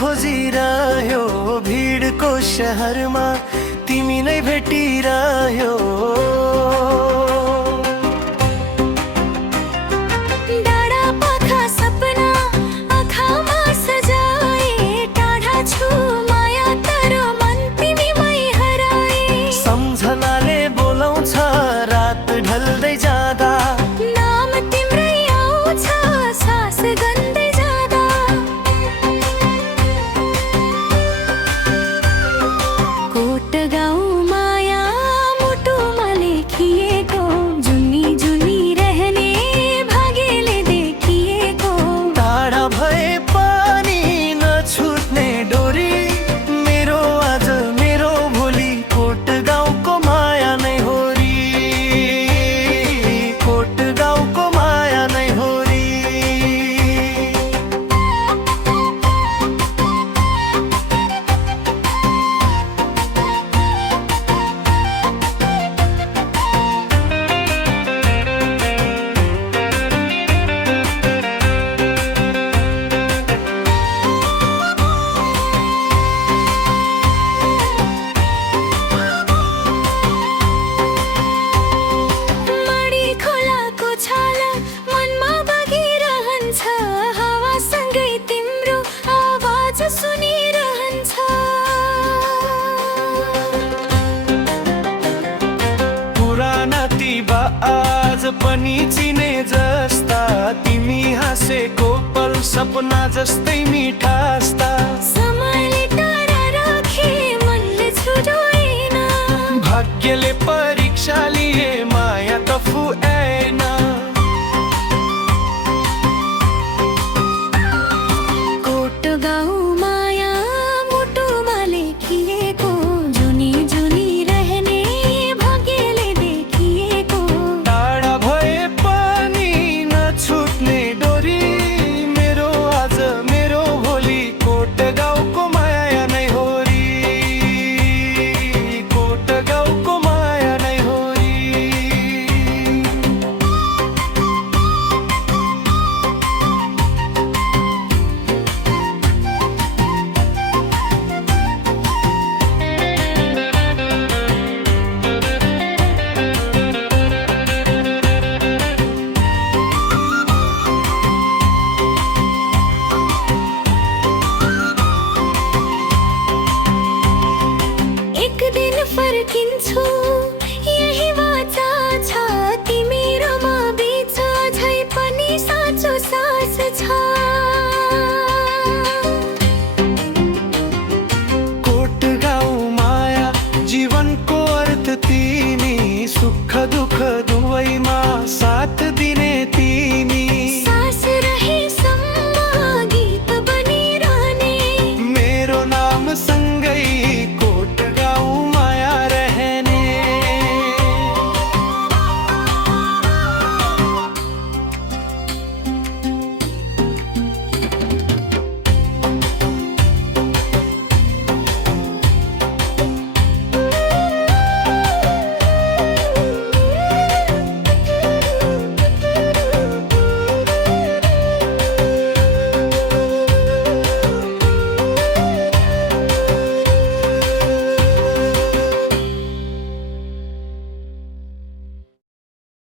खोजिरह्यो भिडको शहरमा तिमी नै भेटिरह्यो। डाँडा पाखा सपना आँखामा सजाए, टाढा छु माया तर मन तिमीमै हराए। सम्झनाले बोलाउँछ रात ढल्दै जाँदा, नाम तिम्रै आउँछ सास गन्दै जाँदा। कोट गाउँ माया मुटुमा लेखिएको, जुनी जुनी रहने भाग्यले देखिएको। टाढा भए पनि नछुट्ने डोरी, मेरो आज मेरो भोलि कोट गाउँको माया नै हो री, कोट गाउँको माया नै हो री। माडी खोलाको छाला मनमा बगिरहन्छ, हावासँगै तिम्रो आवाज सुनिरहन्छ। पुराना ती आज पनि चिने जस्ता, तिमी हाँसेको पल सपना जस्तै मिठा